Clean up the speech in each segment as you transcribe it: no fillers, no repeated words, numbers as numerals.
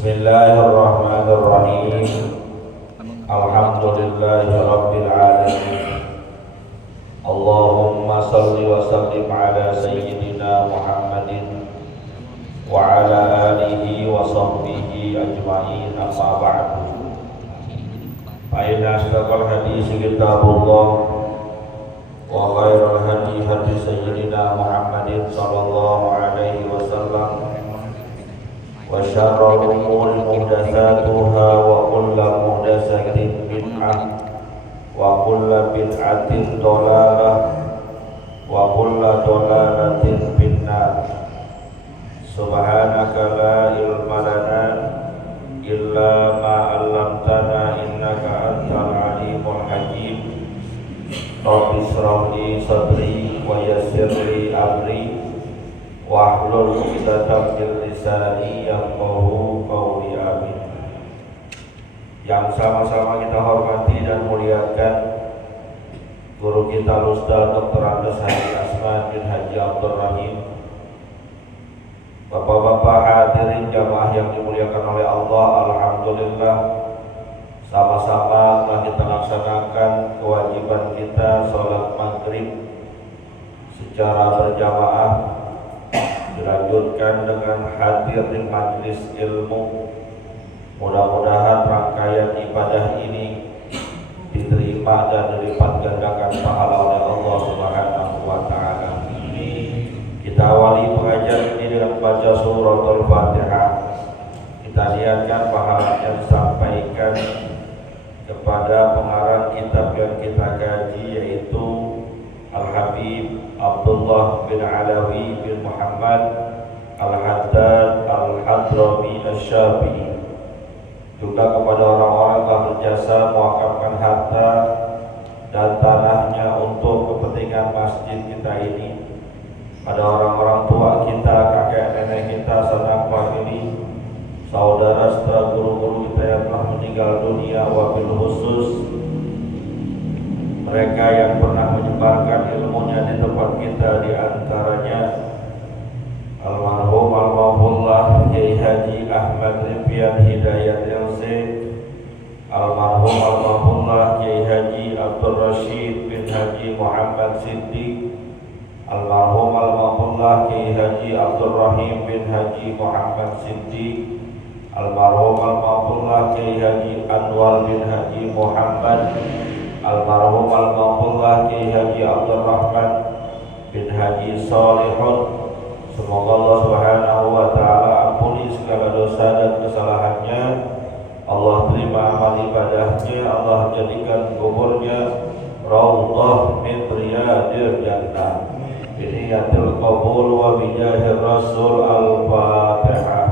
Bismillahirrahmanirrahim. Alhamdulillahi rabbil alamin. Allahumma salli wa sallim ala sayyidina Muhammadin wa ala alihi wa sahbihi ajma'in, amma ba'du. Fa inna asdaqal hadits kitabullah wa khairal hadi hadi sayyidina Muhammadin sallallahu alaihi wasallam wa syarrul umuri muhdatsatuha wa kullu muhdatsatin bid'ah wa kullu bid'atin dhalalah wa kullu dhalalatin finnar. Subhanaka la ilma lana illa ma 'allamtana innaka antal alimul hakim. Rabbi shrah li sadri wa yassir li amri wahlul 'uqdatam min lisani yafqahu qawli, amin. Yang sama-sama kita hormati dan muliakan guru kita Ustaz Dr. Andes Haji Asman bin Haji Abdul Rahim, Bapak-bapak hadirin jamaah yang dimuliakan oleh Allah. Alhamdulillah, sama-sama telah kita laksanakan kewajiban kita sholat maghrib secara berjamaah, dilanjutkan dengan hadir di majlis ilmu. Mudah-mudahan rangkaian ibadah ini diterima dan dilipat gandakan pahala oleh Allah Subhanahu wa taala. Kita awali pengajian ini dengan baca suratul Fatihah. Kita niatkan pahalanya disampaikan kepada pengarang kitab yang kita kaji, yaitu Al-Habib Abdullah bin Alawi bin Muhammad Al-Haddad Al-Hadrami Asy-Syafi'i. Juga kepada orang-orang yang telah berjasa mewakafkan harta dan tanahnya untuk kepentingan masjid kita ini. Pada orang-orang tua kita, kakek nenek kita, sanak famili, saudara serta guru-guru kita yang telah meninggal dunia, wabil khusus mereka yang pernah menyebarkan ilmunya di tempat kita, di antaranya almarhum almarhumullah Kiai Haji Ahmad Rifian Hidayat LC, almarhum almarhumullah Kiai Haji Abdul Rashid bin Haji Muhammad Siddiq, almarhum almarhumullah Kiai Haji Abdul Rahim bin Haji Muhammad Siddiq, almarhum almarhumullah Kiai Haji Anwar bin Haji Muhammad, almarhum almarhumullah Kiai Haji Abdul Rahman bin Haji Salihun. Semoga Allah Subhanahu wa taala ampuni segala dosa dan kesalahannya. Allah terima amal ibadahnya. Allah jadikan kuburnya raudhah min riyadil jannah. Biniyatil qabul wa bijahir rasul. Al-Fatihah.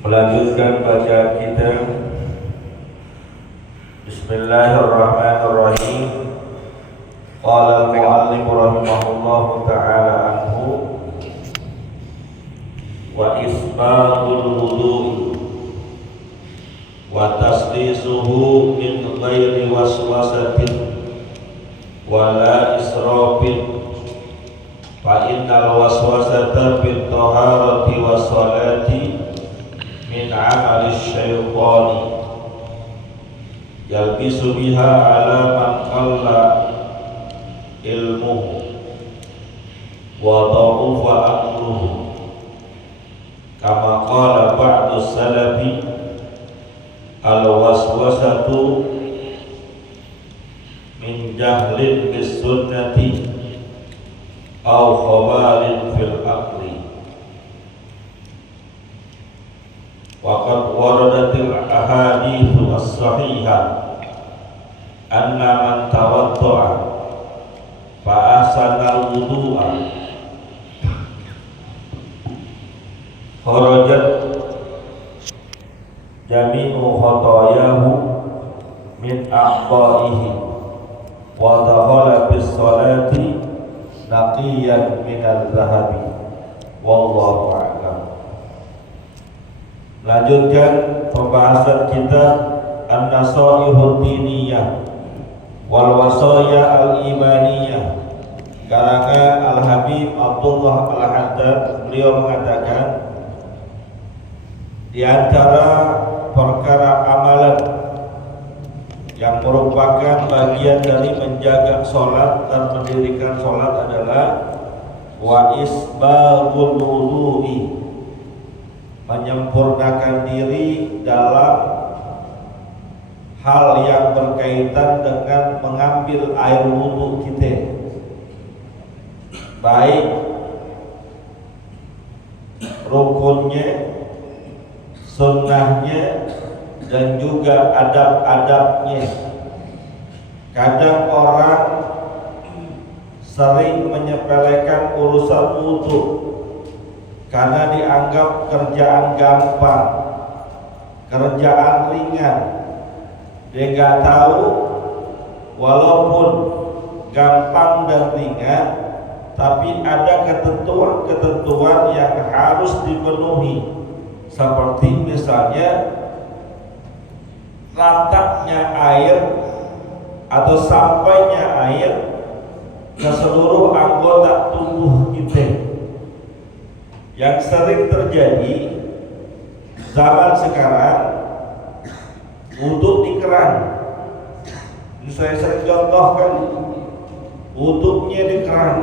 Melanjutkan bacaan kita. Bismillahirrahmanirrahim. Qala al-mu'allim rahimahullahu ta'ala anhu wa isbaghul wudu'i wa taslisuhu min ghairi waswasatin wa la israfin fa innal waswasata fit taharati was salati min amali syaitani yalbisu biha ala man qalla ilmuhu wa dha'ufa aqluhu, kama qala ba'du salafi al-waswasatu min jahlin bis sunnati aw khabalin fil aqli. Waqad waradatil ahaditsu as-sahihah anna man tawadda'a fa ahsana al-wudu'a kharajat jami'u khatayahu min a'dha'ihi wa dakhala bis salati naqiyan minal zahabi. Wallahu a'lam. Lanjutkan pembahasan kita An-Nasaihud Diniyah wal Wasaya Al-Imaniyah karangan Al-Habib Abdullah Al-Haddad. Beliau mengatakan di antara perkara amalan yang merupakan bagian dari menjaga sholat dan mendirikan sholat adalah wa isbaghul wudu'i, menyempurnakan diri dalam hal yang berkaitan dengan mengambil air wudu kita, baik rukunnya, sunnahnya, dan juga adab-adabnya. Kadang orang sering menyepelekan urusan wudu karena dianggap kerjaan gampang, kerjaan ringan. Dia nggak tahu walaupun gampang dan ringan, tapi ada ketentuan-ketentuan yang harus dipenuhi. Seperti misalnya letaknya air atau sampainya air ke seluruh anggota tubuh kita. Yang sering terjadi zaman sekarang, wudu di keran. Ini saya sering contohkan, wudunya di keran.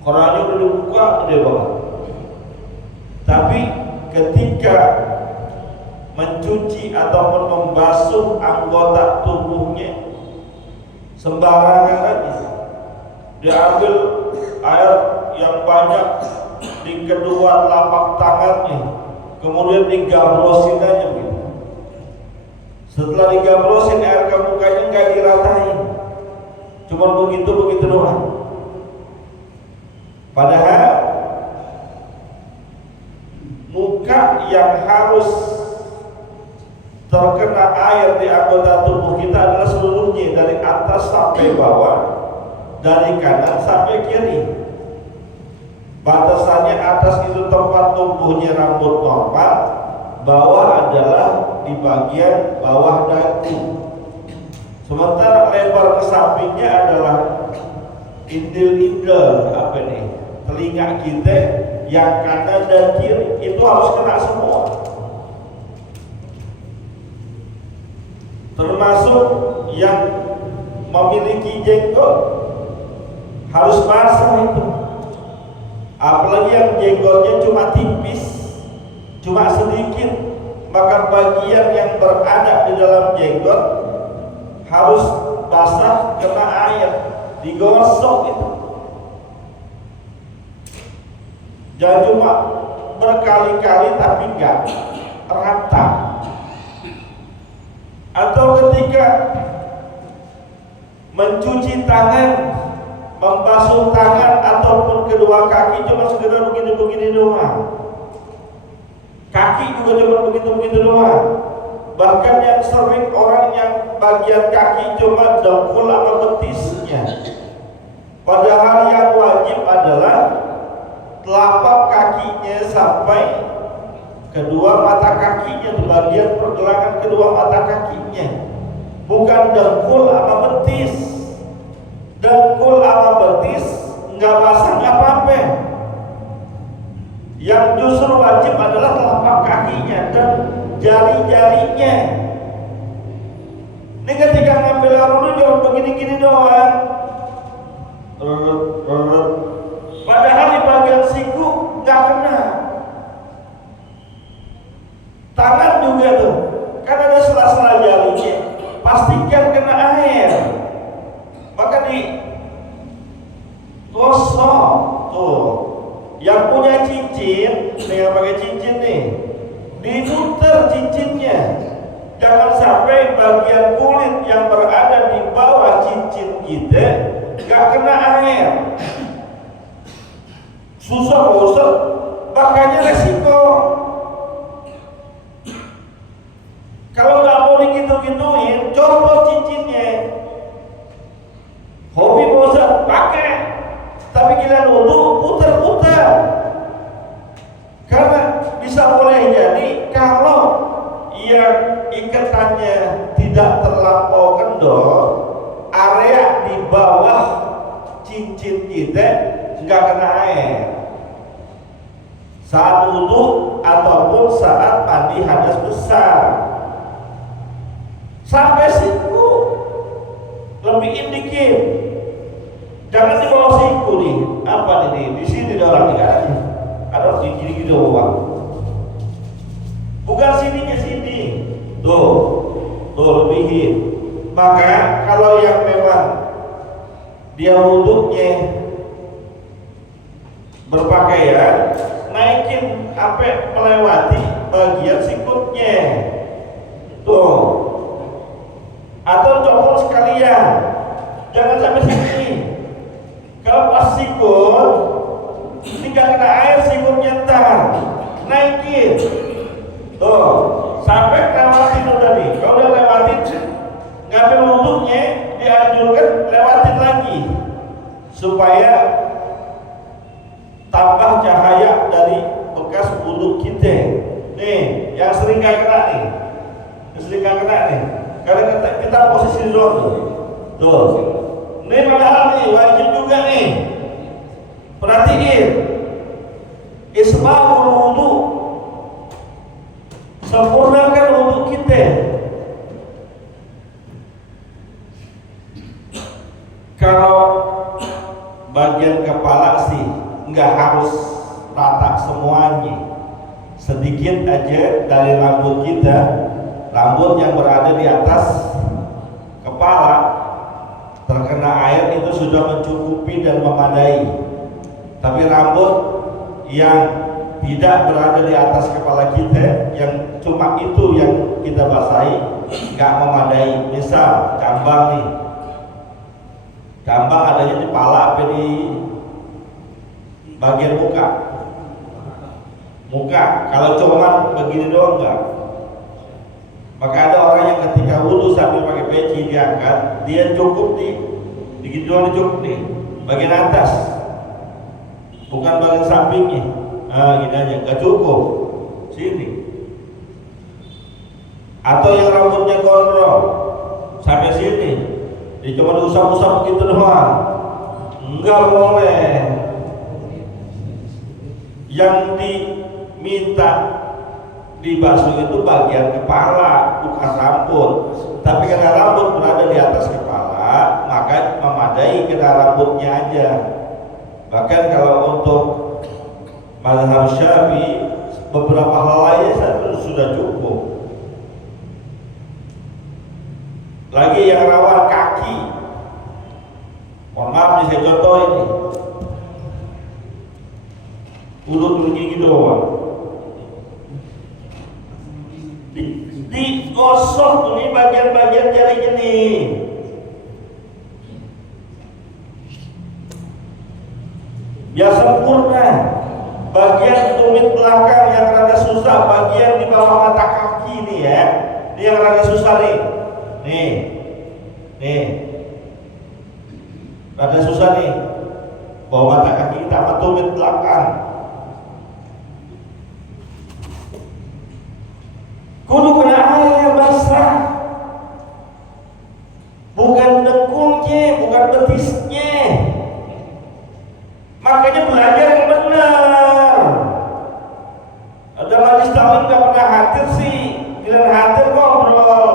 Kerannya udah dibuka, dia banget. Tapi ketika mencuci ataupun membasuh anggota tubuhnya sembarangan aja, dia ambil air yang banyak di kedua telapak tangannya, kemudian digabrosin aja gitu. Setelah digabrosin, air ke mukanya nggak diratain, cuma begitu doang. Padahal muka yang harus terkena air di anggota tubuh kita adalah seluruhnya, dari atas sampai bawah, dari kanan sampai kiri. Batasannya atas itu tempat tumbuhnya rambut normal, bawah adalah di bagian bawah dagu. Sementara lebar ke sampingnya adalah indil-indil, telinga kita yang kanan dan kiri, itu harus kena semua. Termasuk yang memiliki jenggot harus basah itu. Apalagi yang jenggotnya cuma tipis, cuma sedikit, maka bagian yang berada di dalam jenggot harus basah, kena air, digosok itu. Jangan cuma berkali-kali tapi enggak rata. Atau ketika mencuci tangan, membasuh tangan ataupun kedua kaki cuma sekedar begini-begini doang. Kaki juga cuma begitu-begitu doang. Bahkan yang sering orang yang bagian kaki cuma dengkul sama betisnya. Padahal yang wajib adalah telapak kakinya sampai kedua mata kakinya, di bagian pergelangan kedua mata kakinya, bukan dengkul sama betis. Dengkul sama betis nggak basah nggak apa-apa. Yang justru wajib adalah telapak kakinya dan jari-jarinya. Ini ketika ngambil air wudu cuma begini-gini doang. Padahal di bagian siku nggak kena. Tangan juga tuh, kan ada sela-sela jarinya, pastikan kena air. Maka di gosok tuh. Yang punya cincin, nih yang pakai cincin nih, diputer cincinnya. Jangan sampai bagian kulit yang berada di bawah cincin kita nggak kena air. Susah bosan, makanya resiko. Kalau nggak mau digitu-gituin, copot cincinnya. Hobi bosan, pakai. Tapi gila wudu puter-puter. Karena di bisa boleh jadi kalau yang ikatannya tidak terlampau kendor, area di bawah cincin kita nggak kena air saat wudhu ataupun saat mandi hadas besar. Sampai siku lebihin dikit, jangan di bawah siku nih. Apa ini? Di sini ada orang nih, ada di gini gitu bawah. Bukan sininya sini. Tuh lebihin. Maka kalau yang memang dia wudhunya berpakaian, naikin sampai melewati bagian sikutnya. Tuh. Atau copot sekalian, jangan sampai sini. Kalau pas sikut, tinggal kena air sikutnya ntar naikin. Tuh, sampai lewatin udah nih. Kalau udah lewatin, ngambil wudhunya dianjurkan lewatin lagi supaya tambah cahaya dari bekas wudhu kita. Nih, yang sering gak kena nih, karena kita posisi dulu tuh. Ini padahal nih wajib juga nih, perhatiin isbahul wudhu, sempurnakan wudhu kita. Kalau bagian kepala sih nggak harus rata semuanya, sedikit aja dari rambut kita, rambut yang berada di atas kepala terkena air itu sudah mencukupi dan memadai. Tapi rambut yang tidak berada di atas kepala kita, yang cuma itu yang kita basahi, nggak memadai. Misal cambang nih, cambang adanya di kepala apa di bagian muka. Kalau cuma begini doang enggak. Maka ada orang yang ketika wudhu sambil pakai peci diangkat, dia cukup di gitu doang, cukup nih bagian atas, bukan bagian sampingnya. Gini aja, nggak cukup sini. Atau yang rambutnya gondrong sampai sini, dia cuma diusap-usap begitu doang, nggak boleh. Yang diminta dibasuh itu bagian kepala, bukan rambut. Tapi karena rambut berada di atas kepala, maka memadai kena rambutnya aja. Bahkan kalau untuk mazhab Syafi'i, beberapa hal lainnya sudah cukup. Lagi yang rawan kaki, mohon maaf nih saya contoh ini, udut gini doang, digosok nih bagian-bagian jarinya nih. Biar sempurna. Bagian tumit belakang yang rada susah, bagian di bawah mata kaki nih ya, ini yang rada susah nih. Nih, rada susah nih, bawah mata kaki kita sama tumit belakang. Kudu kena air basah, bukan dengkulnya, bukan betisnya. Makanya belajar yang benar. Ada majlis taklim nggak pernah hadir sih, giliran hadir ngobrol.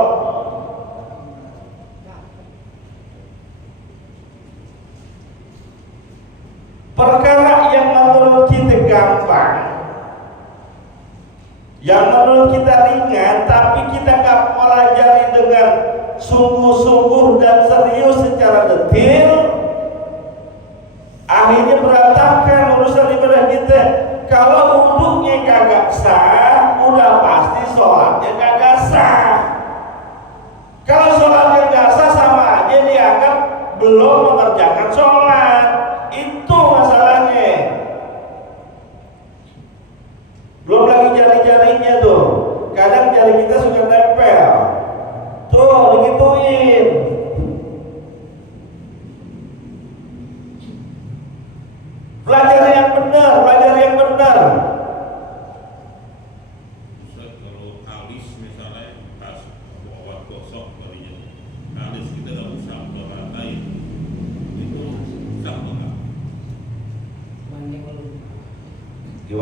Perkara yang menurut kita gampang, yang menurut kita ringan, tapi kita nggak pelajari dengan sungguh-sungguh dan serius secara detail, akhirnya berantakan urusan ibadah kita. Kalau wudhunya kagak sah, udah pasti sholatnya kagak sah. Kalau sholatnya kagak sah, sama aja dianggap belum mengerjakan sholat. Itu masalahnya. Belum lagi jari-jarinya tuh, kadang jari kita suka nempel tuh, digituin. Belajar yang benar.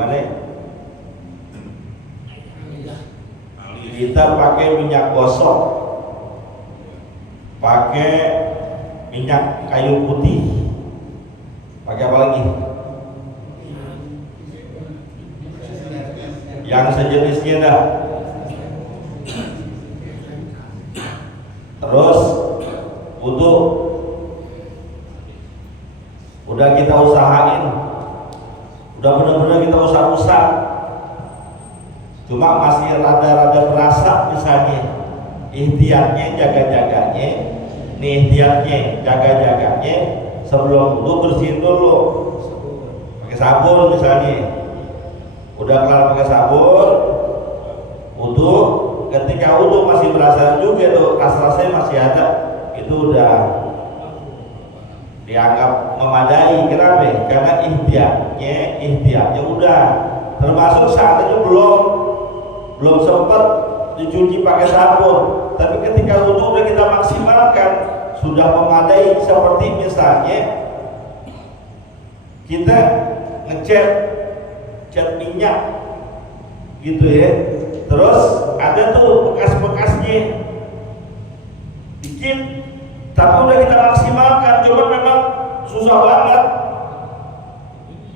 gimana? Kita pakai minyak gosok, pakai minyak kayu putih, pakai apa lagi? Yang sejenisnya dah. Terus wudu udah kita usahain, udah benar-benar kita usah-usah, cuma masih rada-rada berasa misalnya, ihtiyatnya jaga-jaganya, nih ihtiyatnya jaga-jaganya sebelum wudu bersihin dulu pakai sabun misalnya. Udah kelar pakai sabun, wudu, ketika wudu masih berasa juga tuh rasa-rasanya masih ada, itu udah dianggap memadai. Kenapa? Karena ihtiyatnya udah, termasuk saat itu belum sempat dicuci pakai sabun, tapi ketika wudu udah kita maksimalkan, sudah memadai. Seperti misalnya kita cat minyak gitu ya, terus ada tuh bekas-bekasnya dikit, tapi udah kita maksimalkan, cuma memang susah banget.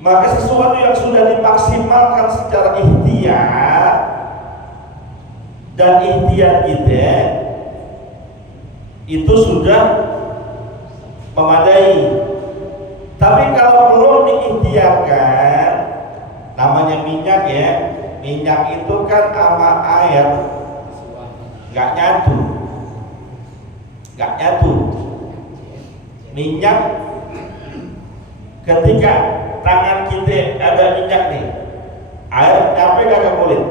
Maka sesuatu yang sudah dimaksimalkan secara ihtiyat, dan ihtiyat kita itu sudah memadai. Tapi kalau belum diikhtiarkan, namanya minyak ya, minyak itu kan sama air nggak nyatu. Minyak, ketika tangan kita ada minyak nih, air nyampe gak ke kulit?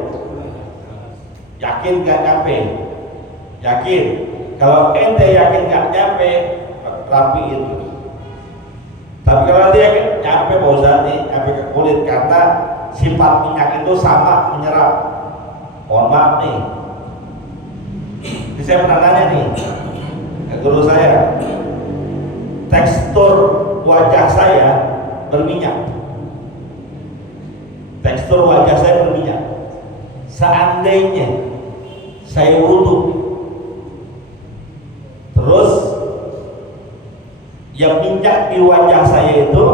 Yakin gak nyampe? Yakin. Kalau ente yakin gak nyampe, rapi itu. Tapi kalau dia yakin nyampe, bosan nih, nyampe ke kulit, karena sifat minyak itu sama menyerap. Mohon maaf nih, ini saya pernah nanya nih ke guru saya, tekstur wajah saya berminyak. Tekstur wajah saya berminyak. Seandainya saya wudu, terus yang minyak di wajah saya itu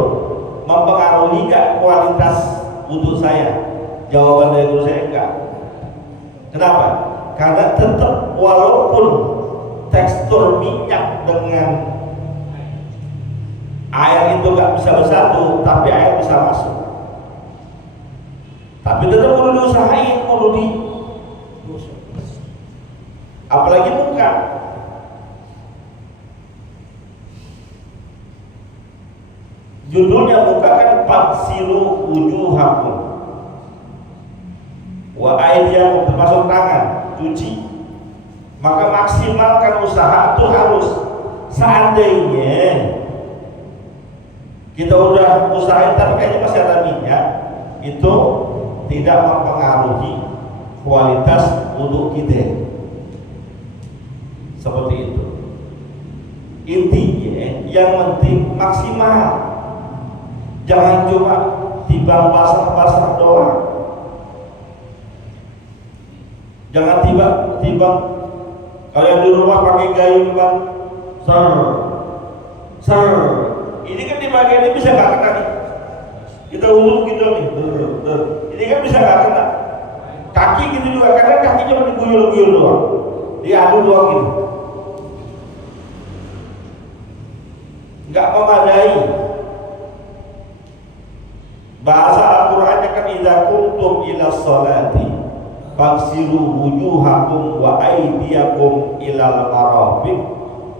mempengaruhi gak kualitas wudu saya? Jawaban dari guru saya enggak. Kenapa? Karena tetap walaupun tekstur minyak dengan air itu gak bisa bersatu, tapi air bisa masuk. Tapi tetap perlu diusahain, perlu di, apalagi muka. Judulnya muka kan faghsilu wujuhakum wa aydiyakum, termasuk tangan, cuci. Maka maksimalkan usaha itu harus. Seandainya kita udah usahain tapi kayaknya masih ada minyak, itu tidak mempengaruhi kualitas wudu kita. Seperti itu. Intinya yang penting maksimal. Jangan cuma timbang basah-basah doang. Jangan timbang kalau yang di rumah pakai gayung bang, ser. Ini kan di bagian ini bisa nggak kena nih. Kita ulur gitu nih, ini kan bisa nggak kena. Kaki gitu juga, karena kaki cuma diguyur-guyur doang, diadu doang gitu, nggak memadai. Bahasa Al-Qur'annya kan idza kuntum ila sholati faghsilu wujuhakum wa aydiyakum ilal marafiq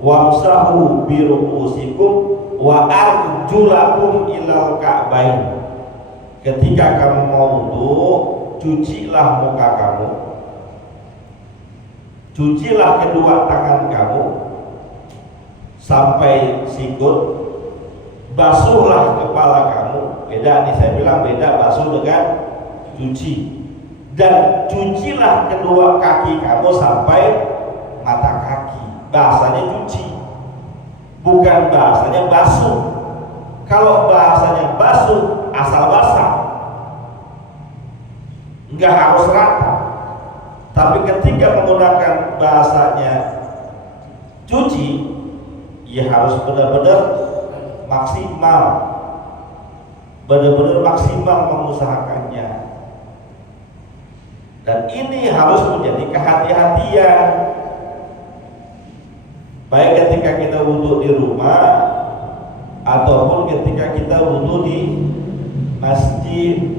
wamsahu bi ru'usikum wa arjulakum ilal ka'bain. Ketika kamu mau wudu, cucilah muka kamu, cucilah kedua tangan kamu sampai sikut, basuhlah kepala kamu. Beda nih, saya bilang beda basuh dengan cuci. Dan cucilah kedua kaki kamu sampai mata kaki. Bahasanya cuci, bukan bahasanya basuh. Kalau bahasanya basuh, asal basah. nggak harus rata. Tapi ketika menggunakan bahasanya cuci, ya harus benar-benar maksimal, benar-benar maksimal mengusahakannya. Dan ini harus menjadi kehati-hatian, baik ketika kita wudhu di rumah ataupun ketika kita wudhu di masjid.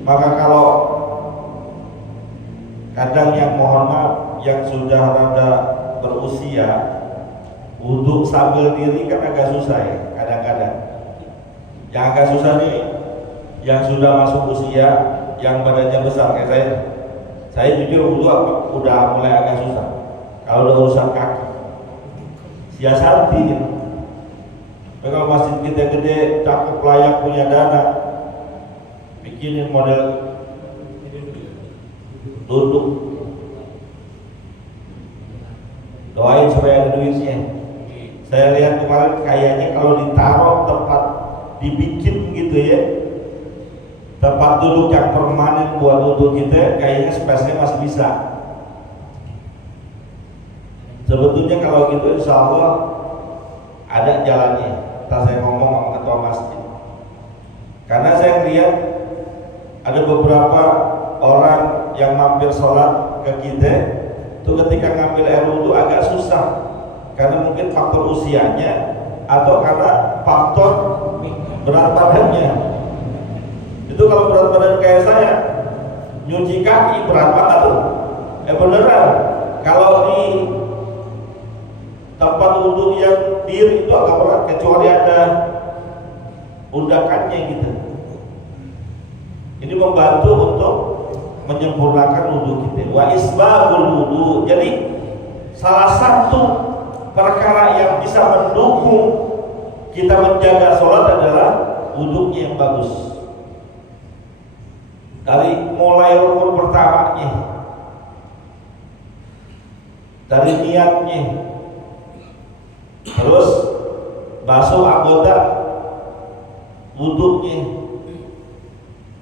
Maka kalau kadang yang mohon maaf yang sudah rada berusia, wudhu sambil diri kan agak susah ya kadang-kadang. Yang agak susah nih yang sudah masuk usia, yang badannya besar kayak saya. Saya jujur wudhu udah mulai agak susah kalau udah urusan kaki. Siasati. Kalau masjid kita gede, cakep, layak, punya dana, bikinin model duduk, doain supaya ada duitnya. Saya lihat kemarin kayaknya kalau ditaruh tempat dibikin gitu ya, tempat duduk yang permanen buat duduk kita, kayaknya space-nya masih bisa. Sebetulnya kalau gitu insya Allah ada jalannya. Ntar saya ngomong sama ketua masjid, karena saya lihat ada beberapa orang yang mampir sholat ke kita itu ketika ngambil air wudhu agak susah, karena mungkin faktor usianya atau karena faktor berat badannya. Itu kalau berat badan kayak saya, nyuci kaki berat banget tuh. Beneran, kalau di tempat wudhu yang diri itu agak berat, kecuali ada undakannya gitu. Ini membantu untuk menyempurnakan wudhu kita. Wa isbahul wudhu. Jadi salah satu perkara yang bisa mendukung kita menjaga sholat adalah wudhunya yang bagus. Dari mulai rukun pertamanya, dari niatnya, terus basuh anggota wudhunya,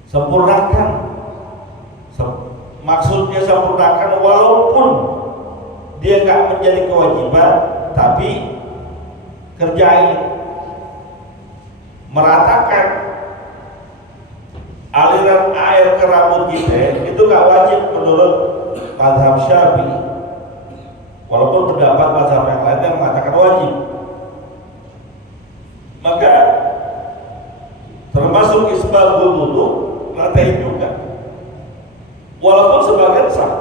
sempurnakan. Maksudnya sempurnakan walaupun dia nggak menjadi kewajiban, tapi kerjain, meratakan aliran air ke rambut kita itu nggak wajib menurut mazhab Syafi'i, walaupun terdapat mazhab yang lain yang mengatakan wajib. Maka termasuk isbahul wudhu, ratain juga, walaupun sebagian sah.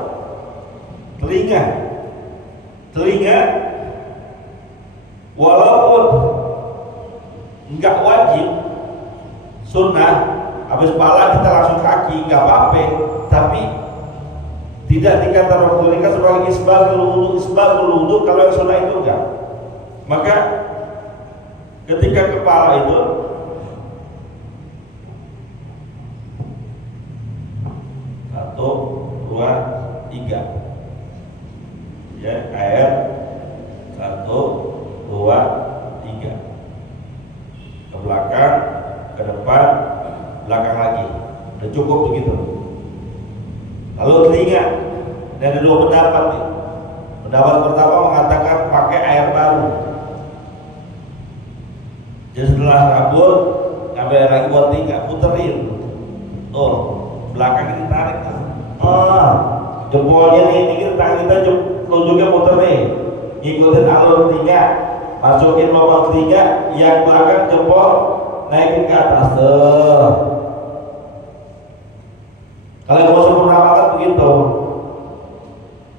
Telinga walaupun nggak wajib, sunnah, habis pala kita langsung kaki nggak apa-apa, tapi tidak dikategorikan sebagai isbahul wudhu kalau yang sunnah itu enggak. Maka ketika kepala itu satu, dua, tiga, ya, air satu, dua, tiga, ke belakang, ke depan, belakang lagi, udah cukup begitu. Lalu telinga, ada dua pendapat nih. Pendapat pertama mengatakan pakai air baru. Jadi setelah rambut, ngambil air lagi buat telinga, puterin. Oh, belakang ini tarik. Jempolnya nih, ini tangan kita telunjuknya puter nih, ngikutin alur telinga, masukin lubang telinga, yang belakang jempol naikin ke atas tuh. Kalau mau sempurna banget begitu.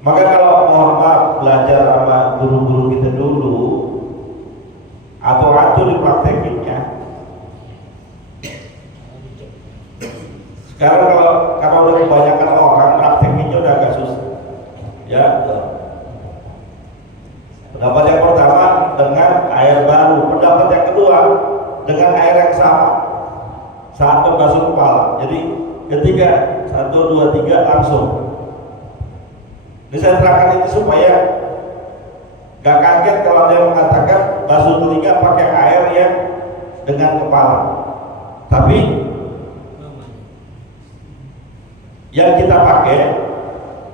Maka kalau mohon maaf belajar sama guru-guru kita dulu, atau dipraktekinnya. Sekarang kalau udah kebanyakan orang praktekinnya udah agak susah. Ya. Pendapat yang pertama dengan air baru. Pendapat yang kedua dengan air yang sama saat membasuh kepala. Jadi ketika 1, 2, 3 langsung. Ini saya terangkan itu supaya gak kaget kalau dia mengatakan basuh telinga pakai air yang dengan kepala. Tapi Yang kita pakai,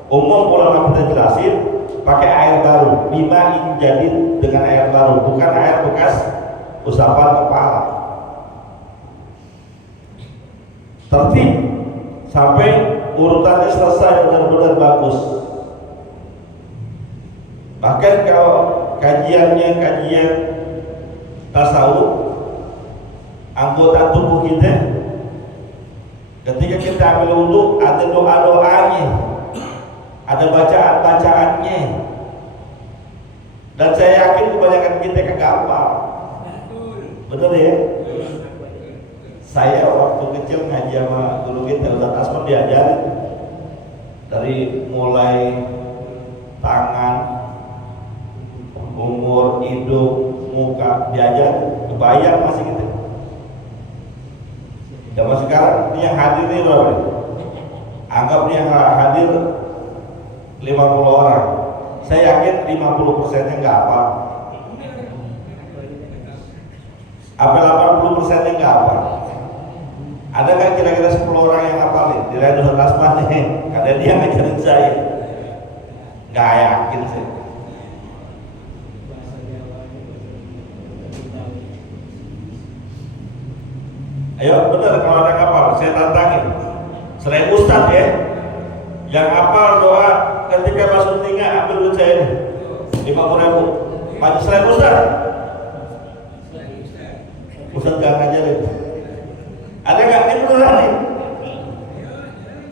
umum ulama kita jelasin, pakai air baru, bima'in jadid, dengan air baru, bukan air bekas usapan kepala. Tertib sampai urutannya selesai benar-benar bagus. Bahkan kalau kajian tasawuf, anggota tubuh kita ketika kita ambil wudhu ada doa-doanya, ada bacaan-bacaannya, dan saya yakin kebanyakan kita kagak hafal. Bener ya? Saya waktu kecil ngaji sama guru kita Ustaz Asman, diajarin dari mulai tangan, umur, hidung, muka, diajar, kebayang masih gitu. Zaman sekarang ini yang hadir nih loh, anggap nih yang hadir 50 orang, saya yakin 50%-nya nggak hafal, apa 80%-nya nggak hafal. Ada kan kira-kira 10 orang yang hafalin? Di lain Ustaz Asman nih, karena dia ngajarin saya, nggak yakin sih. Ayo bener, kalau ada kapal saya tantangin. Selain Ustaz ya, yang hafal doa ketika masuk tinggal, ambil duit saya ini 50.000. Maju selain Ustaz. Ustaz gak ngajarin. Ada gak? Ini beneran nih.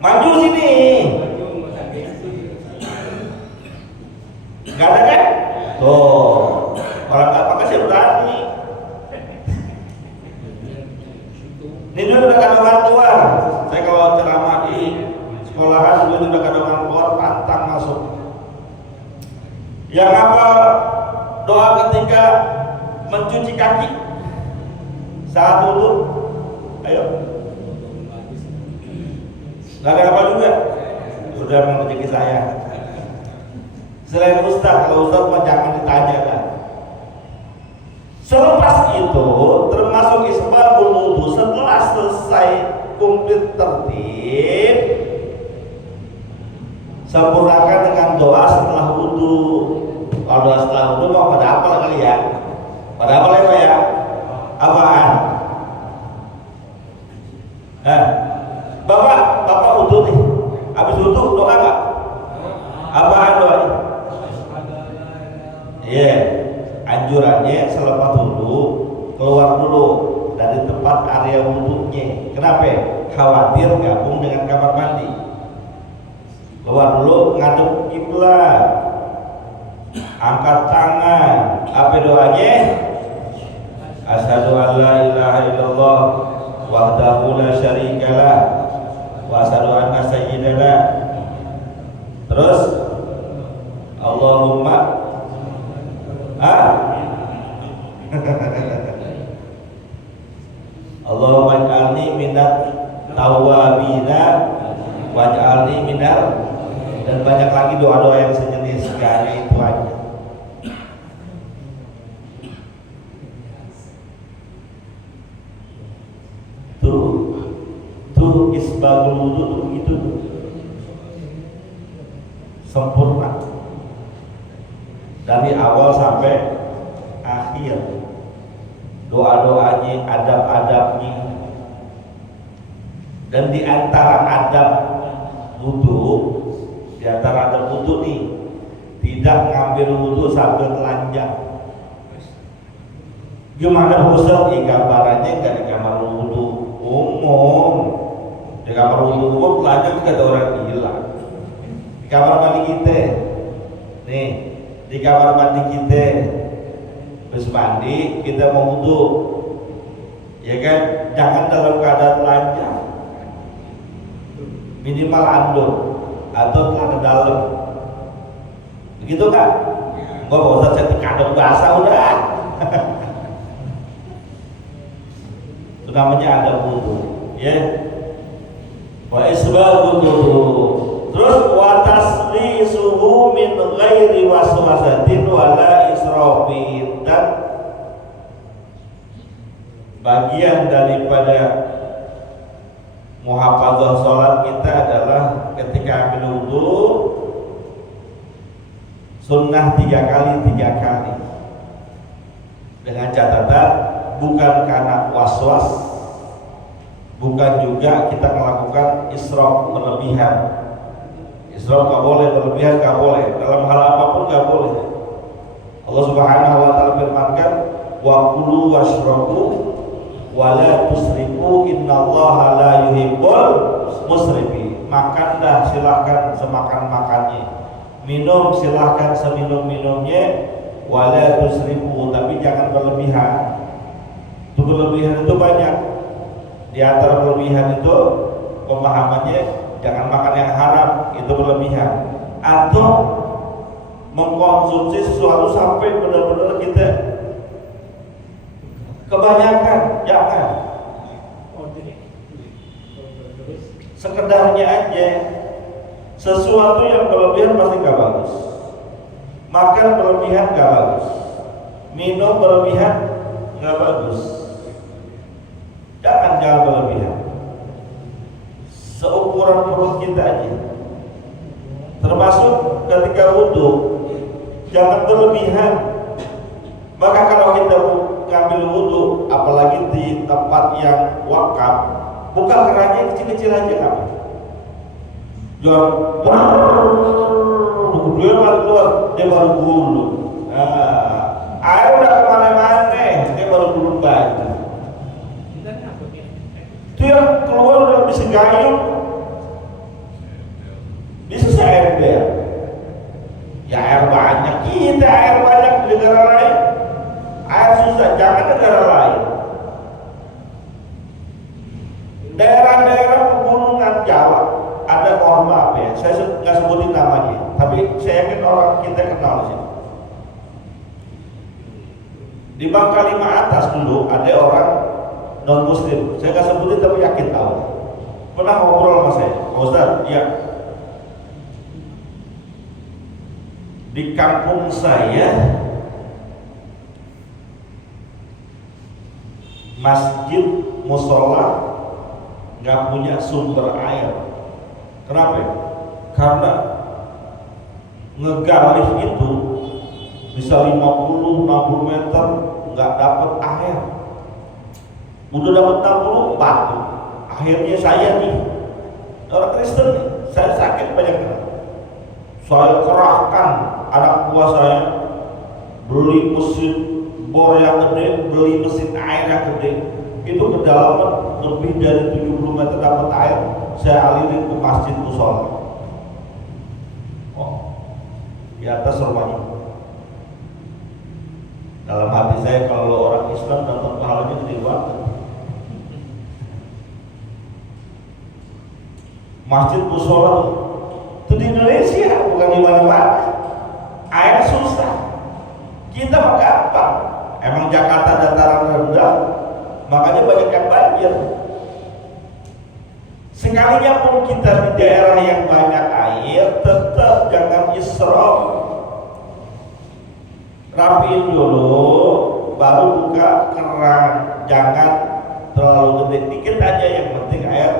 Maju sini. Gak ada kan? Tuh, orang gak pakai saya berani. Ini dulu udah kandungan keluar. Saya kalau ceramah di sekolahan dulu udah kandungan keluar, pantang masuk. Yang apa doa ketika mencuci kaki saat wudhu? Ayo. Gak ada apa juga. Sudah rezeki saya. Selain Ustaz, kalau Ustaz mah jangan ditanya kan. Selepas itu termasuk isbabul wudhu, setelah selesai komplit tertib, sempurnakan dengan doa setelah wudhu. Kalau doa setelah wudhu mau pada apa kali ya? Pada apa ya ya? Apaan? Bapak wudhu nih, habis wudhu doa nggak? Apaan doa? Iya, anjurannya selepas wudhu keluar dulu dari tempat area wudhunya. Kenapa? Khawatir gabung dengan kamar mandi. Keluar dulu ngadep kiblat, angkat tangan. Apa doanya? Asyhadu an la ilaha illallah wahdahu la syarikalah wa asyhadu anna sayyidana. Terus Allahumma Allahumma ij'alni minat tawwabina waj'alni minal, dan banyak lagi doa-doa yang sejenis. Sekali itu aja. Tuh isbagul wudhu tuh begitu sempurna dari awal sampai akhir. Doa-doanya, adab-adabnya, dan di antara adab wudhu, di antara adab wudhu nih, tidak ngambil wudhu sambil telanjang. Gimana Ustaz? Gambarannya nggak di kamar wudhu umum. Di kamar wudhu umum telanjang juga ada orang gila. Di kamar mandi kita, nih, di kamar mandi kita, habis mandi kita mau wudhu, ya kan? Jangan dalam keadaan telanjang, minimal anduk atau celana dalam, begitu kan? Gua mau usah cetik kandung basah udah. Itu namanya ada wudhu, ya. Wa isbagul wudhu. Terus wa taslisuhu min ghairi waswasatin wala israfin, dan bagian daripada muhafadzah sholat kita adalah ketika ambil wudu sunnah 3 kali dengan catatan bukan karena was-was, bukan juga kita melakukan israf berlebihan. Israf gak boleh, berlebihan gak boleh, dalam hal apapun gak boleh. Allah Subhanahu wa taala firmankan wa kulu washrabu wa la tusrifu innallaha la yuhibbul musrifin. Makanlah silahkan semakan-makannya, minum silahkan seminum-minumnya, wa la tusrifu, tapi jangan berlebihan. Itu berlebihan itu banyak. Di antara berlebihan itu pemahamannya jangan makan yang haram, itu berlebihan. Atau mengkonsumsi sesuatu sampai benar-benar kita kebanyakan, jangan. Sekedarnya aja. Sesuatu yang berlebihan pasti gak bagus. Makan berlebihan gak bagus. Minum berlebihan gak bagus. Jangan berlebihan. Seukuran perut kita aja. Termasuk ketika wudu, jangan berlebihan. Maka kalau kita ngambil wudu, apalagi di tempat yang wakaf, buka kerannya kecil-kecil aja kan. Jangan dia baru keluar, dia baru gulung. Air udah kemana-mana, dia baru gulung baju. Itu yang keluar udah bisa gayung, bisa seember. Ya air banyak, kita air banyak di negara lain. Air susah, jangan negara lain. Daerah-daerah pegunungan Jawa ada, mohon maaf ya, saya nggak sebutin namanya, tapi saya yakin orang kita kenal di sini. Di Bangka 5 atas dulu ada orang non muslim, saya nggak sebutin tapi yakin tahu. Pernah ngobrol sama saya, Ustaz, ya di kampung saya masjid musola nggak punya sumber air. Kenapa? Karena ngegalih itu bisa 50-60 meter nggak dapat air. Udah dapat 60 batu. Akhirnya saya nih orang Kristen nih, saya sakit banyak kan. Saya kerahkan anak buah saya beli mesin bor yang gede, beli mesin air yang gede. Itu kedalaman lebih dari 70 meter dapat air, saya alirin ke masjid musola. Oh, di atas rumahnya. Dalam hati saya, kalau orang Islam dapat pahalanya gede banget. Masjid musola itu di Indonesia, bukan di mana-mana. Air susah, kita mah gampang. Emang Jakarta dataran rendah, makanya banyak yang banjir. Sekalinya pun kita di daerah yang banyak air, tetap jangan israf. Rapiin dulu, baru buka keran. Jangan terlalu gede, dikit aja, yang penting air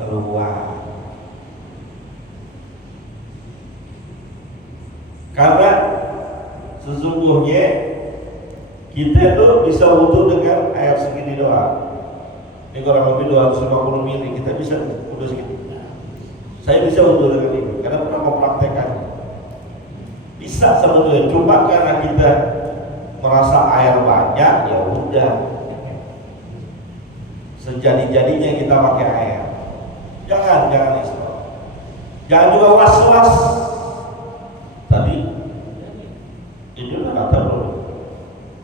keluar. Karena sesungguhnya kita tuh bisa wudu dengan air segini doang. Ini kurang lebih 250 mili, kita bisa wudu segini. Saya bisa wudu dengan ini karena pernah mempraktekkan. Bisa sebetulnya, cuma karena kita merasa air banyak, ya udah. Sejadi-jadinya kita pakai air. Jangan israf. Jangan juga was-was. Tadi ini udah kata belum?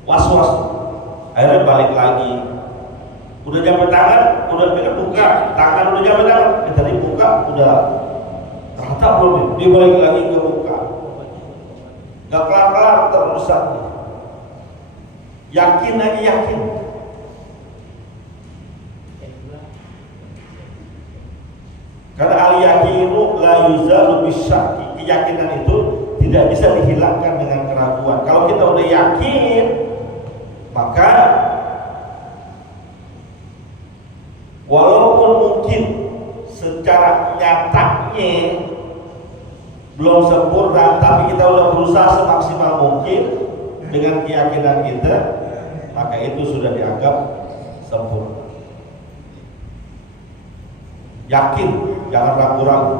Was-was, akhirnya balik lagi. Udah nyampe tangan, udah bilang buka, tangan udah nyampe tangan, tadi buka, udah rata belum? Dia balik lagi ke buka, gak kelar-kelar terusan. Yakin lagi yakin. Karena al-yaqinu la yuzalu bisyakki, keyakinan itu tidak bisa dihilangkan dengan keraguan. Kalau kita udah yakin, maka walaupun mungkin haknya belum sempurna, tapi kita udah berusaha semaksimal mungkin dengan keyakinan kita, maka itu sudah dianggap sempurna. Yakin, jangan ragu-ragu.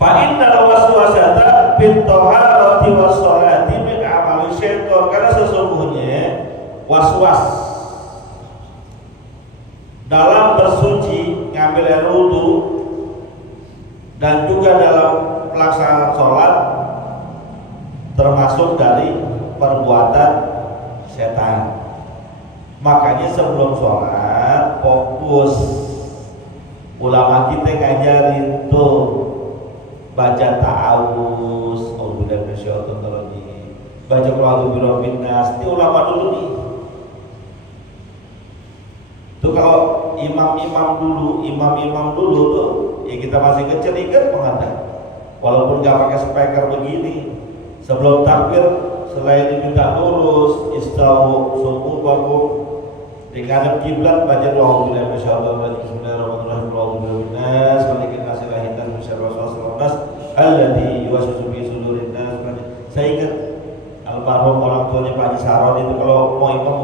Fa innal waswasata fit taharati was sholati min amali syaitan, karena sesungguhnya waswas dalam bersuci, ngambil air wudu, dan juga dalam pelaksanaan sholat termasuk dari perbuatan setan. Makanya sebelum sholat fokus, ulama kita ngajarin tuh baca ta'awuz, auzubillahi minasyaitonir rajim, baca qul a'udzu birabbin nas. Ini ulama dulu nih. Tuh kalau imam-imam dulu tuh, ya kita masih kecil ingat menghadap. Walaupun gak pakai speaker begini, sebelum takbir selain diminta lurus, istawu sufufakum, dikadap kiblat baca doa auzubillahi minasyaitonir rajim, bismillahirrahmanirrahim, auzubillahi minas malikin nas ilahin nas min syarri waswasil nas alladzi yuwaswisu fi sudurin nas. Saya ingat almarhum orang tuanya Pak Haji Saron itu kalau mau imam,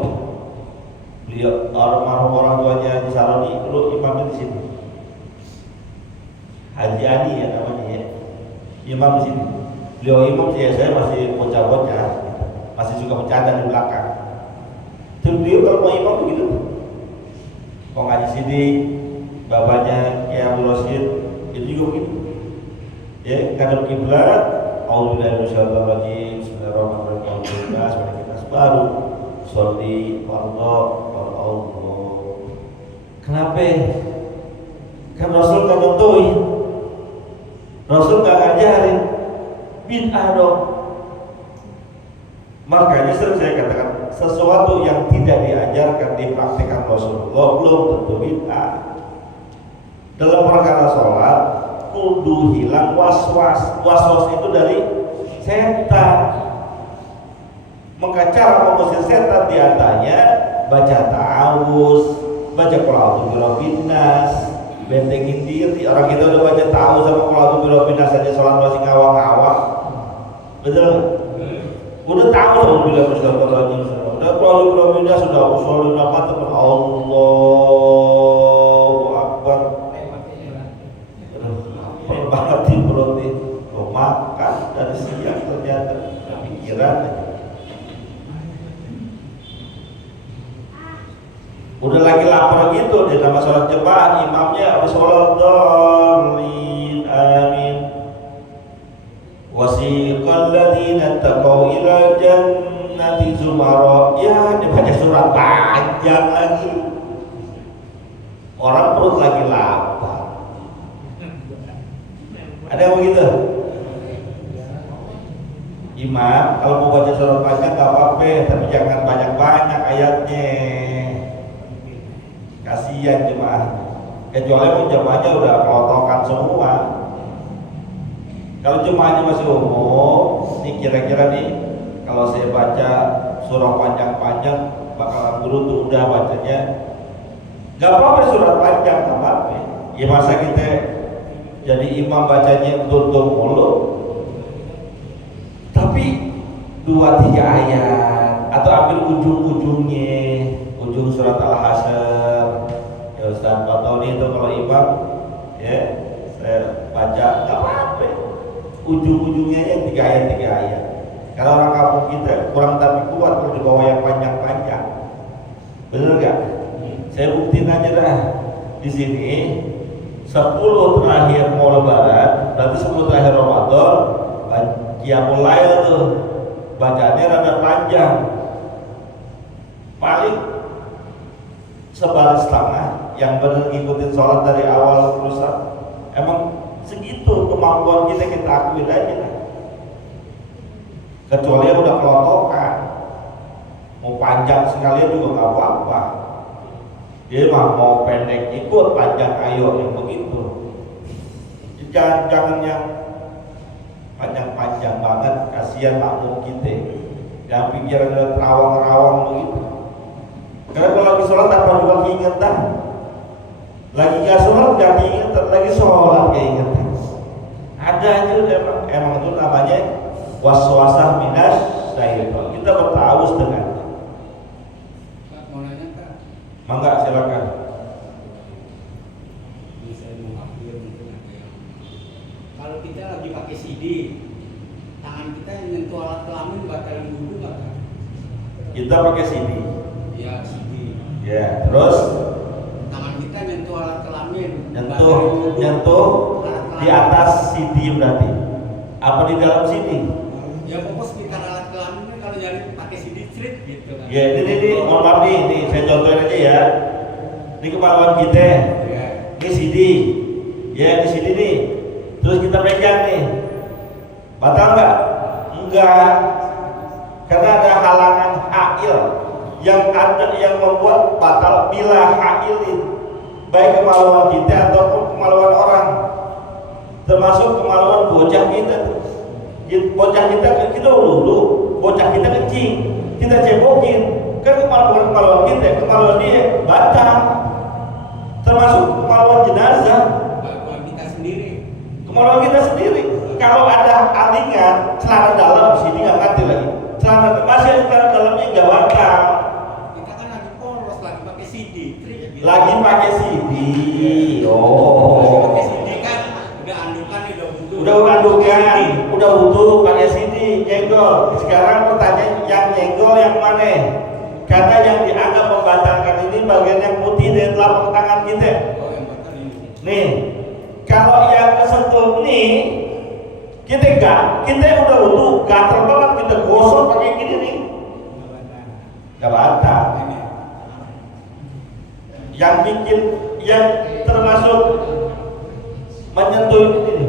beliau almarhum orang tuanya Haji Saron itu imamnya di sini. Haji Adi ya namanya ya, imam di sini. Beliau imam sih, saya masih bocah-bocah, masih suka bercanda di belakang. Terus beliau kalau mau imam begitu, kok ngaji sini, bapaknya Kiai Abdul Rasyid itu juga begitu. Ya, kadang kiblat, auzubillahi minasyaitonir rajim, bismillahirrahmanirrahim, kita baru sholli fardhu Allah. Kenapa? Kan Rasul nggak contohin, Rasul nggak ngajarin, bid'ah dong. Makanya sering saya katakan, sesuatu yang tidak diajarkan dipraktikkan Rasulullah belum tentu bid'ah. Dalam perkara sholat kudu hilang waswas. Waswas itu dari setan. Maka cara mengusir setan diantaranya baca ta'awuz, baca qul a'udzu birabbin nas, bentengin diri. Orang kita udah baca ta'awuz sama qul a'udzu birabbin nas aja sholat masih ngawang-ngawang. Betul nggak? Udah tahu dong bila bersyukur, udah kalau berbeda sudah usul dan mata Allahu Akbar. Mati berarti makan dari siang ternyata pikiran. Udah lagi lapar gitu di nama sholat jemaah, imamnya habis sholat dhalin amin. Wasiqal ladzina taqaw ila jannati zumara. Ya, dibaca surat panjang lagi. Orang perut lagi lapar. Ada yang begitu? Imam, kalau mau baca surat panjang gak apa-apa, tapi jangan banyak-banyak ayatnya. Kasihan jemaah. Kecuali jemaahnya udah kelotokan semua. Kalau jemaahnya masih umum, nih kira-kira nih, kalau saya baca surah panjang-panjang, bakalan guru tuh udah bacanya. Gak apa-apa surat panjang, gak apa-apa. Ya masa kita jadi imam bacanya tutup mulu. Tapi 2-3 ayat, atau ambil ujung-ujungnya, ujung surat Al-Hasyr. Ya Ustaz Pak Tony itu kalau imam, ya saya baca gak apa-apa. Ujung-ujungnya yang 3 ayat. Karena orang kampung kita kurang tapi kuat kalau dibawa yang panjang-panjang. Bener gak? Saya buktiin aja dah. Di sini 10 terakhir mau lebaran, berarti 10 terakhir Ramadan, Qiyamul Lail tuh bacaannya rada panjang. Paling sebaris setengah, yang bener ngikutin sholat dari awal terus. Emang segitu kemampuan kita akuin aja lah. Kecuali yang udah kelotokan, mau panjang sekalian juga nggak apa-apa. Dia mah mau pendek ikut, panjang ayo yang begitu. Jangan yang panjang-panjang banget, kasihan makmum kita. Yang pikiran terawang-rawang begitu. Karena kalau lagi sholat apa juga ingat dah. Lagi nggak sholat nggak keingetan, lagi sholat keingetan. Ada aja udah emang itu namanya waswasah minas syaitan. Kita bertaus dengan. Mau nanya Kak? Mangga silakan. Saya mau hampir mungkin ada yang kalau kita lagi pakai CD, tangan kita yang nyentuh alat kelamin batalin wudu nggak Kak? Kita pakai CD. Iya CD. Ya, terus Tangan kita nyentuh alat kelamin. nyentuh di atas CD berarti. Apa di dalam CD? Ya pokoknya sekitar alat kelamin kan kalau nyari pakai CD strip gitu kan. Ya, ini mohon maaf nih, saya contohin aja ya. Ini kemaluan kita. Ya. Ini CD. Ya, di CD nih. Terus kita pegang nih. Batal nggak? Enggak. Karena ada halangan hail yang membuat batal bila hailin, baik kemaluan kita ataupun kemaluan orang, termasuk kemaluan bocah kita. Bocah kita dulu, bocah kita kencing, kita cebokin, kan kemaluan kita, kemaluan dia batal, termasuk kemaluan jenazah, Kemaluan kita sendiri. kemaluan kita sendiri. Kalau ada alingan celana dalam, sini nggak ngerti lagi. Celana masih ada celana dalamnya nggak batal. Kita kan lagi polos, lagi pakai CD. Lagi pakai CD. Pakai Oh. CD kan udah andukan nih, udah wudu. Udah kandukan, udah wudu pakai CD, nyenggol. Sekarang pertanyaan yang nyenggol yang mana? Karena yang dianggap membatalkan ini bagian yang putih dari telapak tangan kita. Oh, yang batal ini. Nih, kalau yang kesentuh nih, kita udah wudu, gatel banget, kita gosok pakai gini nih, nggak batal. Ini. Yang termasuk menyentuh ini nih,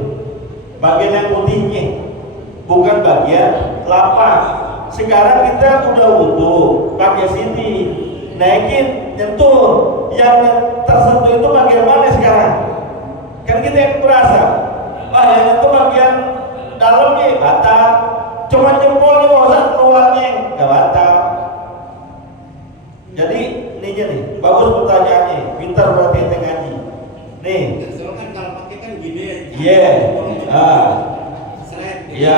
bagian yang putihnya, bukan bagian telapak. Sekarang kita udah wudu, pakai sini, naikin, nyentuh, yang tersentuh itu bagian mana sekarang? Kan kita yang merasa, yang itu bagian dalamnya batal, cuma jempolnya bosan keluarnya nggak batal. Jadi nih bagus pertanyaannya, pintar berarti ente ngaji. Nih, Soalnya kan kalau pakai kan gini ya. iya, Seret. iya.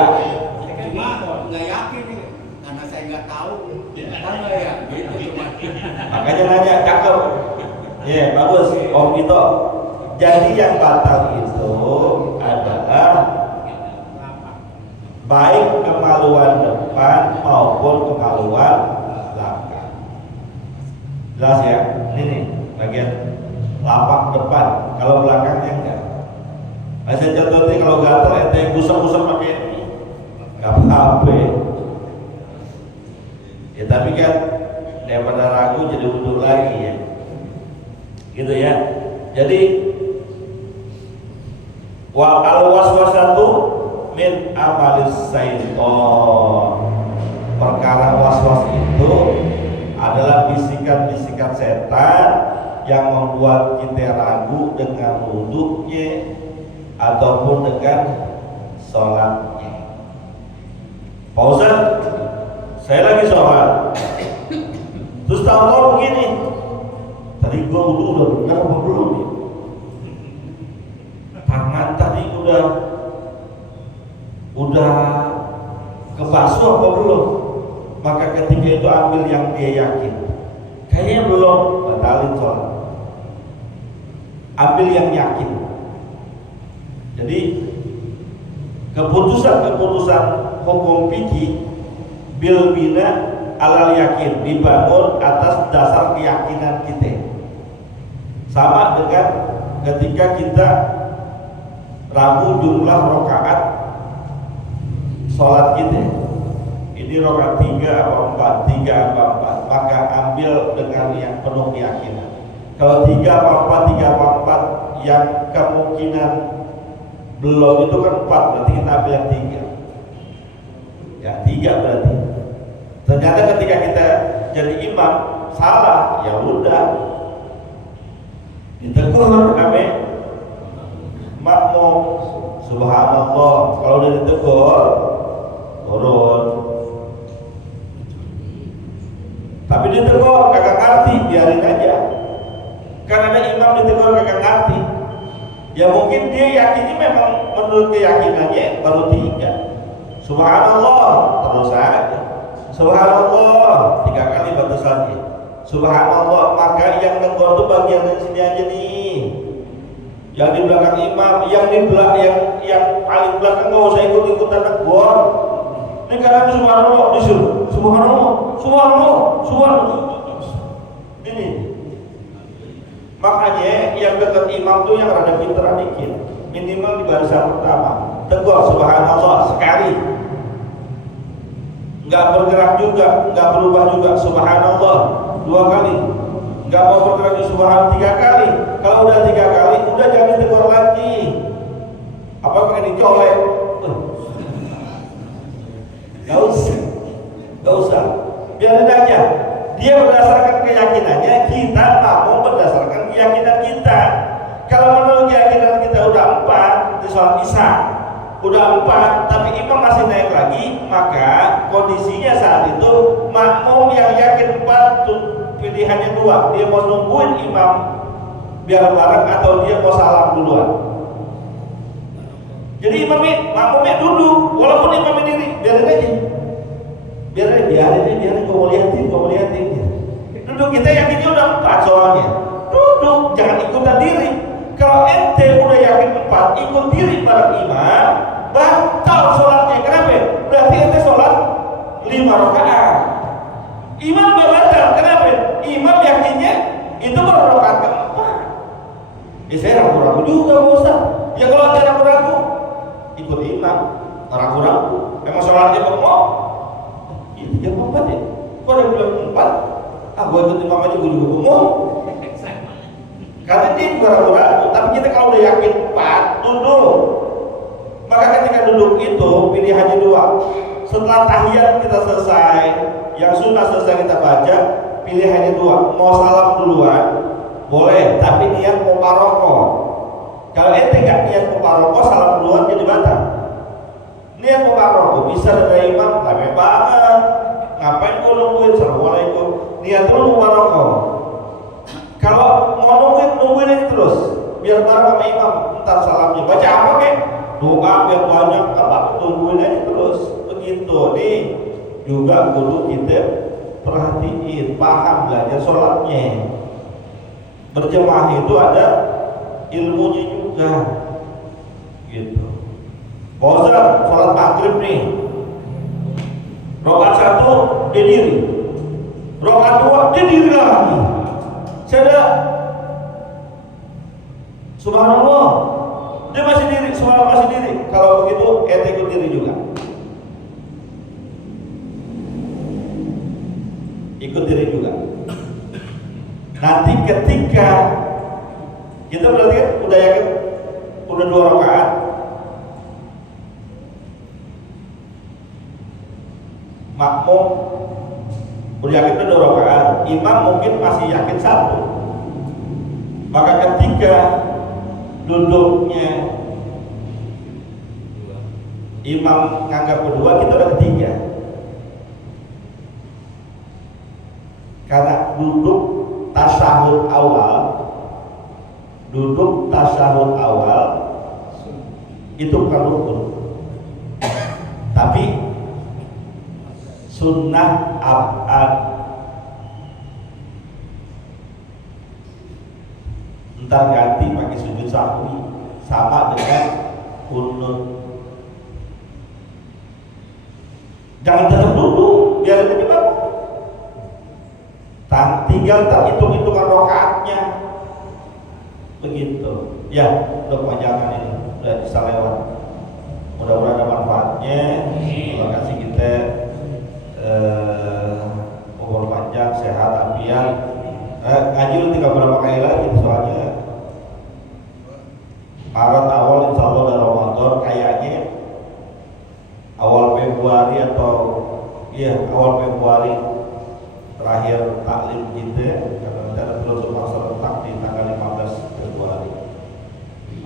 Cuma nggak yakin nih, karena saya nggak tahu. Tahu nggak ya? Gitu cuma. Makanya nanya, cakep. Iya, bagus, Om Vito. Jadi yang batal itu adalah baik kemaluan depan maupun kemaluan belakang. Jelas ya? Ini nih bagian lapak depan. Kalau belakangnya enggak. Saya contohnya kalau gatel ente gusap-gusap pakai ini, nggak apa-apa. Ya tapi kan daripada ragu jadi wudu lagi ya. Gitu ya. Jadi wal waswasatu min amalis syaiton. Perkara waswas itu adalah bisikan-bisikan setan yang membuat kita ragu dengan wudhunya ataupun dengan sholatnya. Pak Ustaz, saya lagi sholat, terus tahu-tahu begini, tadi gua wudhu udah benar apa belum ya? Tangan tadi udah kebasuh apa belum? Maka ketika itu ambil yang dia yakin, kayaknya belum, batalin sholat. Ambil yang yakin. Jadi keputusan hukum fikih bil bina alal yakin, dibangun atas dasar keyakinan kita. Sama dengan ketika kita ragu jumlah rakaat sholat kita, ini rakaat 3 apa 4, maka ambil dengan yang penuh keyakinan. Kalau 3 apa 4 yang kemungkinan belum itu kan 4, berarti kita ambil yang 3. Ya 3 berarti. Ternyata ketika kita jadi imam salah, ya udah ditegur ame makmum, subhanallah. Kalau udah ditegur turun. Tapi ditegur kagak ngerti, biarin aja. Karena ada imam ditegur kagak ngerti. Ya mungkin dia yakinnya memang menurut keyakinannya baru 3. Subhanallah terus aja. Subhanallah 3 kali batasannya. Subhanallah, maka yang negor itu bagian dari sini aja nih. Yang di belakang imam, yang di belakang yang paling belakang nggak usah ikut-ikutan negor. Ini karena subhanallah disuruh. Subhanallah, subhanallah, subhanallah. Ini. Makanya yang dekat imam tuh yang rada pinter dikit. Minimal di barisan pertama. Tegur subhanallah sekali. Nggak bergerak juga, nggak berubah juga. Subhanallah 2 kali. Nggak mau bergerak di subhanallah 3 kali. Kalau udah 3 kali, udah jangan ditegur lagi. Apa pengen dicolek? Gak usah, gak usah. Biarin aja. Dia berdasarkan keyakinannya, kita mau berdasarkan keyakinan kita. Kalau menurut keyakinan kita udah 4 di sholat isya, udah 4, tapi imam masih naik lagi, maka kondisinya saat itu makmum yang yakin 4 tuh pilihannya 2, dia mau nungguin imam biar bareng atau dia mau salam duluan. Jadi makmumnya duduk, walaupun imamnya diri, biarin aja. Biarin, gue mau liatin. Duduk, kita yakinnya udah 4 soalnya. Duduk, jangan ikutan diri. Kalau ente udah yakin 4, ikut diri bareng imam, batal sholatnya. Kenapa? Berarti ente sholat 5 rakaat. Imam batal, kenapa? Imam yakinnya itu baru rakaat keempat. Saya ragu-ragu juga Ustaz. Ya kalau ente ragu-ragu, ikut imam, ragu-ragu. Memang sholatnya bengok. Itu jam 4 ya. Kok ada bilang 4? Gue ikut imam aja gue juga bengok. Karena dia juga ragu-ragu. Tapi kita kalau udah yakin 4, duduk. Maka ketika duduk itu pilihannya 2. Setelah tahiyat kita selesai, yang sunnah selesai kita baca, pilihannya 2. Mau salam duluan, boleh. Tapi niat mau paroko. Kalau ente gak niat mau paroko, salam duluan jadi batal. Niat mau paroko bisa dari imam, tapi banget. Ngapain gue nungguin? Assalamualaikum. Niat lu mau paroko. Kalau mau nungguin ini terus, biar bareng sama imam. Ntar salamnya baca apa kek? Doa biar banyak, apa tungguin aja terus. Begitu nih juga guru kita perhatiin, paham belajar sholatnya. Berjemaah itu ada ilmunya juga, gitu. Bosan sholat maghrib nih, rakaat 1 dia diri, rakaat 2 dia diri lagi. Saya subhanallah, dia masih diri, subhanallah masih diri. Kalau begitu ente ikut diri juga, ikut diri juga. Nanti ketika kita berarti kan udah yakin udah 2 rakaat, makmum udah yakin udah 2 rakaat, imam mungkin masih yakin 1. Maka ketika duduknya imam nganggap kedua, kita udah ketiga. Karena duduk tasyahud awal itu bukan rukun, tapi sunnah abad. Ntar ganti pakai sujud sahwi sama dengan kunut. Jangan tetap duduk, biar aja bang. Tinggal hitung-hitungan rokaatnya, begitu. Ya, untuk panjangan ini udah bisa lewat. Mudah-mudahan ada manfaatnya. Terima kasih kita umur panjang, sehat, afiat. Ngaji tinggal berapa kali lagi soalnya. Maret awal insya Allah ada Ramadan, kayaknya awal Februari atau awal Februari terakhir taklim kita, karena nanti ada penutup masa rentak di tanggal 15 Februari.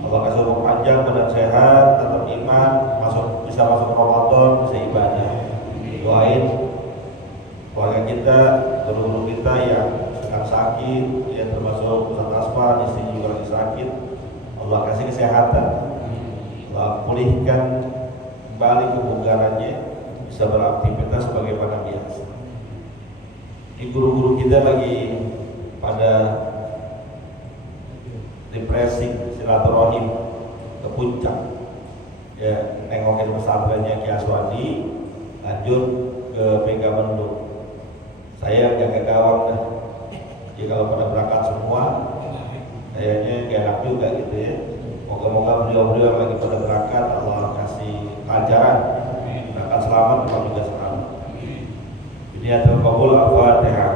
Allah kasih umur panjang, badan sehat, tetap iman, bisa masuk Ramadan, bisa ibadah. Doain keluarga kita, guru-guru kita yang sedang sakit, yang termasuk Ustaz istri juga lagi sakit. Allah kasih kesehatan, Allah pulihkan kembali kebugarannya, bisa beraktivitas sebagaimana biasa. Ini guru-guru kita lagi pada refreshing silaturahim ke puncak, ya nengokin pesantrennya Ki Aswadi, lanjut ke Megamendung. Saya jaga gawang dah. Jadi kalau pada berangkat semua, kayaknya gak enak juga gitu ya. Moga-moga beliau-beliau yang lagi pada berangkat Allah kasih ajaran, berangkat selamat, pulang juga selamat. Ini adalah kabul al-Fatihah.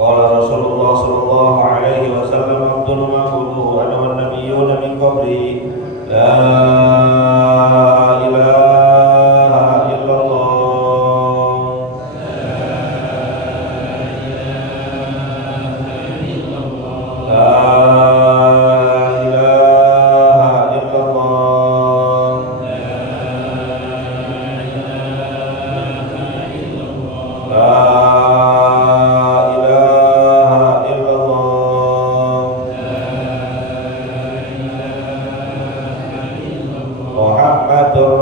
Qala Rasulullah sallallahu alaihi wasallam abdul ma'budu ana wan nabiyyuna min qabli la ilaha illallah la ilaha illallah la Muhammadur